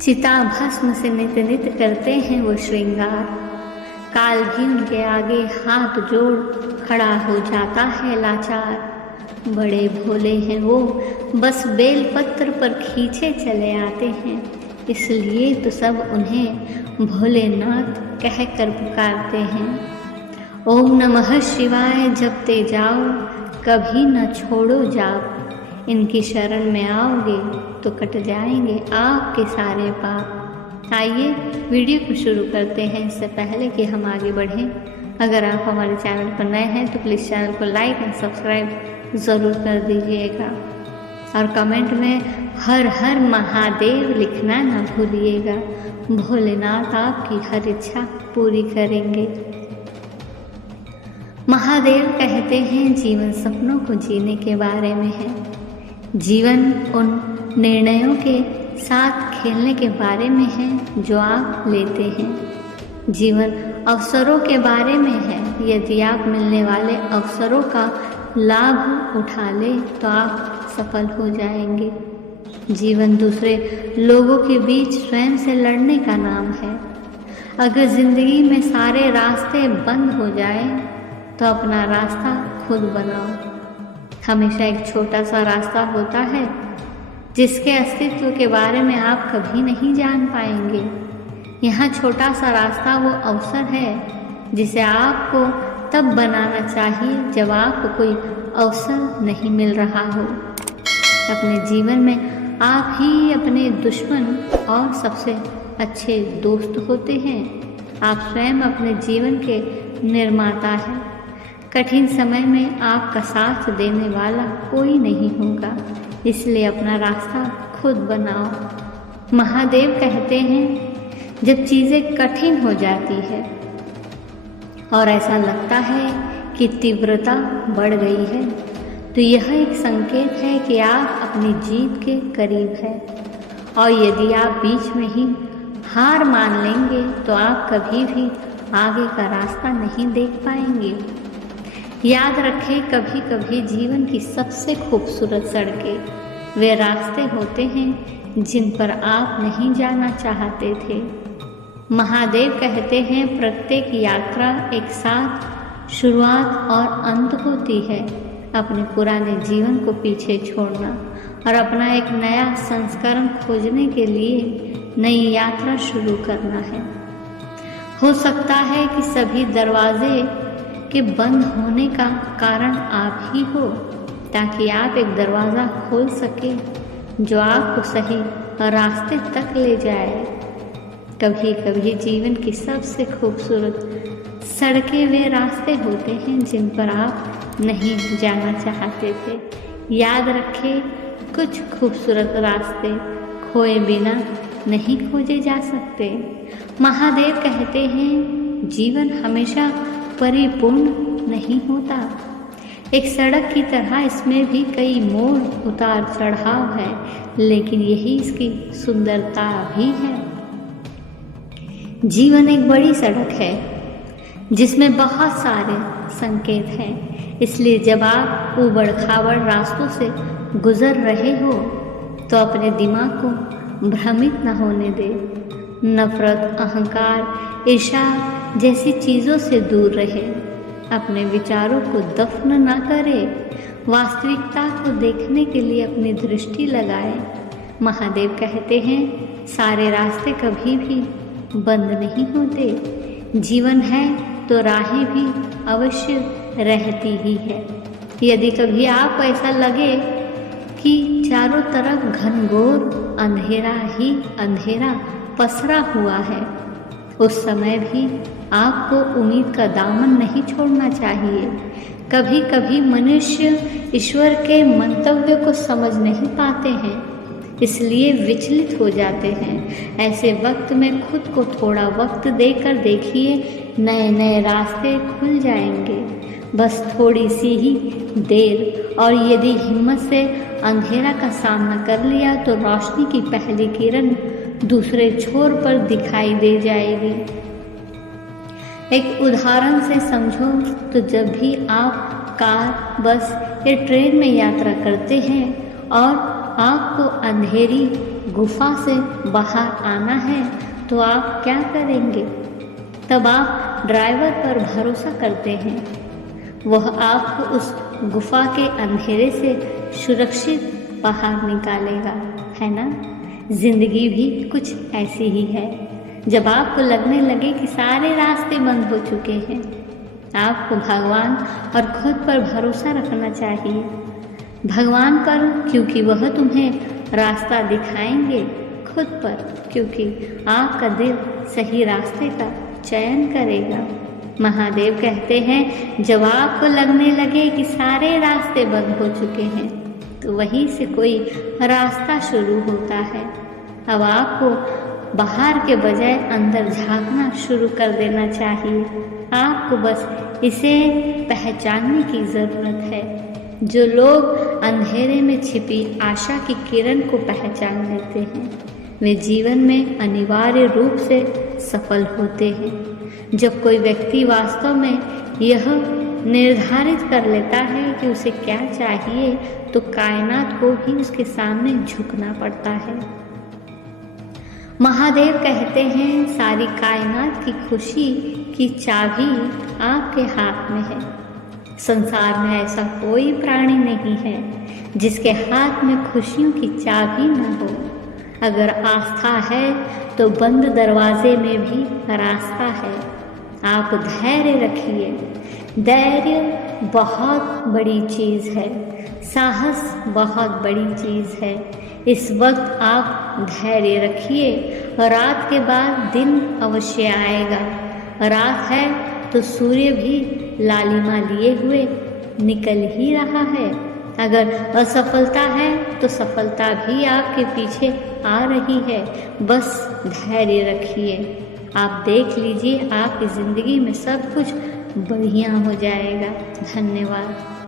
चिता भस्म से नित नित करते हैं वो श्रृंगार, काल भी उनके आगे हाथ जोड़ खड़ा हो जाता है लाचार। बड़े भोले हैं वो, बस बेल पत्र पर खींचे चले आते हैं, इसलिए तो सब उन्हें भोलेनाथ कह कर पुकारते हैं। ओम नमः शिवाय जपते जाओ, कभी न छोड़ो जाप, इनकी शरण में आओगे तो कट जाएंगे आपके सारे पाप। आइए वीडियो को शुरू करते हैं। इससे पहले कि हम आगे बढ़ें, अगर आप हमारे चैनल पर नए हैं तो प्लीज़ चैनल को लाइक एंड सब्सक्राइब ज़रूर कर दीजिएगा और कमेंट में हर हर महादेव लिखना ना भूलिएगा। भोलेनाथ आपकी हर इच्छा पूरी करेंगे। महादेव कहते हैं जीवन सपनों को जीने के बारे में है। जीवन उन निर्णयों के साथ खेलने के बारे में है जो आप लेते हैं। जीवन अवसरों के बारे में है। यदि आप मिलने वाले अवसरों का लाभ उठा ले तो आप सफल हो जाएंगे। जीवन दूसरे लोगों के बीच स्वयं से लड़ने का नाम है। अगर ज़िंदगी में सारे रास्ते बंद हो जाए तो अपना रास्ता खुद बनाओ। हमेशा एक छोटा सा रास्ता होता है जिसके अस्तित्व के बारे में आप कभी नहीं जान पाएंगे। यहाँ छोटा सा रास्ता वो अवसर है जिसे आपको तब बनाना चाहिए जब आपको कोई अवसर नहीं मिल रहा हो। अपने जीवन में आप ही अपने दुश्मन और सबसे अच्छे दोस्त होते हैं। आप स्वयं अपने जीवन के निर्माता हैं। कठिन समय में आपका साथ देने वाला कोई नहीं होगा, इसलिए अपना रास्ता खुद बनाओ। महादेव कहते हैं जब चीज़ें कठिन हो जाती है और ऐसा लगता है कि तीव्रता बढ़ गई है तो यह एक संकेत है कि आप अपनी जीत के करीब हैं। और यदि आप बीच में ही हार मान लेंगे तो आप कभी भी आगे का रास्ता नहीं देख पाएंगे। याद रखें, कभी कभी जीवन की सबसे खूबसूरत सड़कें वे रास्ते होते हैं जिन पर आप नहीं जाना चाहते थे। महादेव कहते हैं प्रत्येक यात्रा एक साथ शुरुआत और अंत होती है। अपने पुराने जीवन को पीछे छोड़ना और अपना एक नया संस्करण खोजने के लिए नई यात्रा शुरू करना है। हो सकता है कि सभी दरवाजे के बंद होने का कारण आप ही हो, ताकि आप एक दरवाज़ा खोल सके जो आपको सही रास्ते तक ले जाए। कभी कभी जीवन की सबसे खूबसूरत सड़कें वे रास्ते होते हैं जिन पर आप नहीं जाना चाहते थे। याद रखें, कुछ खूबसूरत रास्ते खोए बिना नहीं खोजे जा सकते। महादेव कहते हैं जीवन हमेशा परिपूर्ण नहीं होता। एक सड़क की तरह इसमें भी कई मोड़ उतार चढ़ाव है, लेकिन यही इसकी सुंदरता भी है। जीवन एक बड़ी सड़क है जिसमें बहुत सारे संकेत हैं, इसलिए जब आप ऊबड़ खाबड़ रास्तों से गुजर रहे हो तो अपने दिमाग को भ्रमित न होने दें। नफरत, अहंकार, ईर्ष्या जैसी चीज़ों से दूर रहे। अपने विचारों को दफन न करें। वास्तविकता को देखने के लिए अपनी दृष्टि लगाएं। महादेव कहते हैं सारे रास्ते कभी भी बंद नहीं होते। जीवन है तो राहें भी अवश्य रहती ही है। यदि कभी आपको ऐसा लगे कि चारों तरफ घनघोर अंधेरा ही अंधेरा पसरा हुआ है, उस समय भी आपको उम्मीद का दामन नहीं छोड़ना चाहिए। कभी कभी मनुष्य ईश्वर के मंतव्य को समझ नहीं पाते हैं, इसलिए विचलित हो जाते हैं। ऐसे वक्त में खुद को थोड़ा वक्त देकर देखिए, नए नए रास्ते खुल जाएंगे। बस थोड़ी सी ही देर, और यदि हिम्मत से अंधेरा का सामना कर लिया तो रोशनी की पहली किरण दूसरे छोर पर दिखाई दे जाएगी। एक उदाहरण से समझो तो जब भी आप कार, बस या ट्रेन में यात्रा करते हैं और आपको अंधेरी गुफा से बाहर आना है तो आप क्या करेंगे? तब आप ड्राइवर पर भरोसा करते हैं, वह आपको उस गुफा के अंधेरे से सुरक्षित बाहर निकालेगा, है ना? जिंदगी भी कुछ ऐसी ही है। जब आपको लगने लगे कि सारे रास्ते बंद हो चुके हैं, आपको भगवान और खुद पर भरोसा रखना चाहिए। भगवान पर क्योंकि वह तुम्हें रास्ता दिखाएंगे, खुद पर क्योंकि आपका दिल सही रास्ते का चयन करेगा। महादेव कहते हैं, जब आपको लगने लगे कि सारे रास्ते बंद हो चुके हैं तो वहीं से कोई रास्ता शुरू होता है। अब आपको बाहर के बजाय अंदर झांकना शुरू कर देना चाहिए। आपको बस इसे पहचानने की ज़रूरत है। जो लोग अंधेरे में छिपी आशा की किरण को पहचान लेते हैं, वे जीवन में अनिवार्य रूप से सफल होते हैं। जब कोई व्यक्ति वास्तव में यह निर्धारित कर लेता है कि उसे क्या चाहिए, तो कायनात को भी उसके सामने झुकना पड़ता है। महादेव कहते हैं, सारी कायनात की खुशी की चाबी आपके हाथ में है। संसार में ऐसा कोई प्राणी नहीं है जिसके हाथ में खुशियों की चाबी न हो। अगर आस्था है तो बंद दरवाजे में भी रास्ता है। आप धैर्य रखिए। धैर्य बहुत बड़ी चीज़ है, साहस बहुत बड़ी चीज़ है। इस वक्त आप धैर्य रखिए, रात के बाद दिन अवश्य आएगा। रात है तो सूर्य भी लालिमा लिए हुए निकल ही रहा है। अगर असफलता है तो सफलता भी आपके पीछे आ रही है। बस धैर्य रखिए। आप देख लीजिए, आपकी ज़िंदगी में सब कुछ बढ़िया हो जाएगा। धन्यवाद।